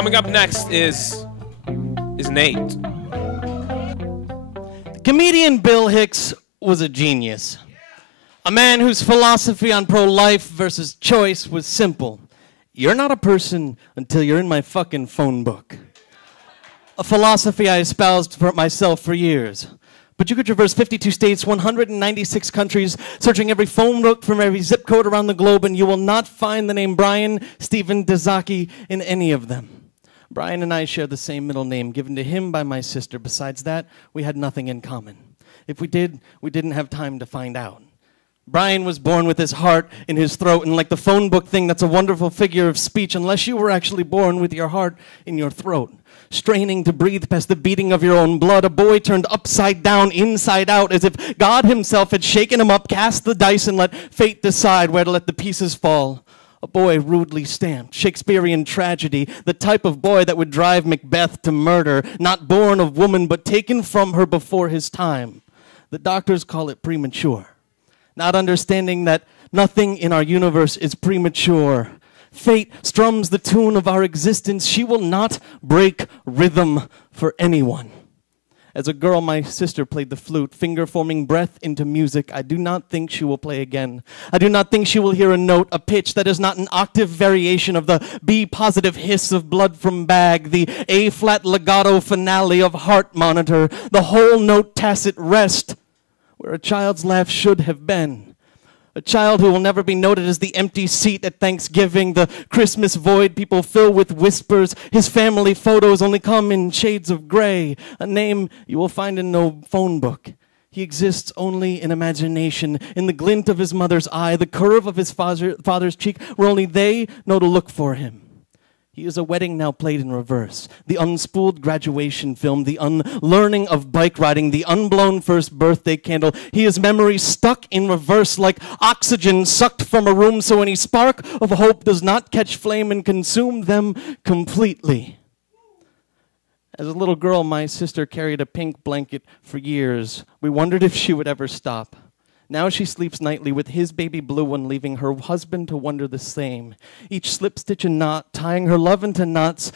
Coming up next is Nate. Comedian Bill Hicks was a genius. A man whose philosophy on pro-life versus choice was simple. You're not a person until you're in my fucking phone book. A philosophy I espoused for myself for years. But you could traverse 52 states, 196 countries, searching every phone book from every zip code around the globe, and you will not find the name Brian Stephen Dezaki in any of them. Brian and I share the same middle name, given to him by my sister. Besides that, we had nothing in common. If we did, we didn't have time to find out. Brian was born with his heart in his throat, and like the phone book thing, that's a wonderful figure of speech, unless you were actually born with your heart in your throat. Straining to breathe past the beating of your own blood, a boy turned upside down, inside out, as if God himself had shaken him up, cast the dice, and let fate decide where to let the pieces fall. A boy rudely stamped, Shakespearean tragedy, the type of boy that would drive Macbeth to murder, not born of woman, but taken from her before his time. The doctors call it premature, not understanding that nothing in our universe is premature. Fate strums the tune of our existence. She will not break rhythm for anyone. As a girl, my sister played the flute, finger-forming breath into music. I do not think she will play again. I do not think she will hear a note, a pitch that is not an octave variation of the B-positive hiss of blood from bag, the A-flat legato finale of heart monitor, the whole note tacit rest, where a child's laugh should have been. A child who will never be noted as the empty seat at Thanksgiving, the Christmas void people fill with whispers. His family photos only come in shades of gray, a name you will find in no phone book. He exists only in imagination, in the glint of his mother's eye, the curve of his father's cheek, where only they know to look for him. He is a wedding now played in reverse, the unspooled graduation film, the unlearning of bike riding, the unblown first birthday candle. He is memory stuck in reverse like oxygen sucked from a room, so any spark of hope does not catch flame and consume them completely. As a little girl, my sister carried a pink blanket for years. We wondered if she would ever stop. Now she sleeps nightly with his baby blue one, leaving her husband to wonder the same. Each slip, stitch, and knot, tying her love into knots,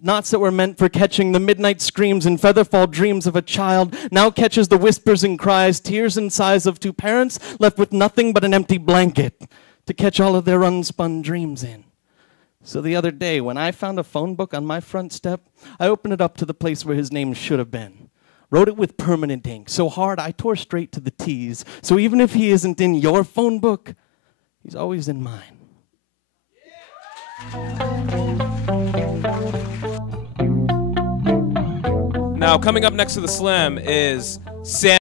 knots that were meant for catching the midnight screams and featherfall dreams of a child, now catches the whispers and cries, tears and sighs of two parents left with nothing but an empty blanket to catch all of their unspun dreams in. So the other day, when I found a phone book on my front step, I opened it up to the place where his name should have been. Wrote it with permanent ink, so hard I tore straight to the T's. So even if he isn't in your phone book, he's always in mine. Now, coming up next to the slam is Sam.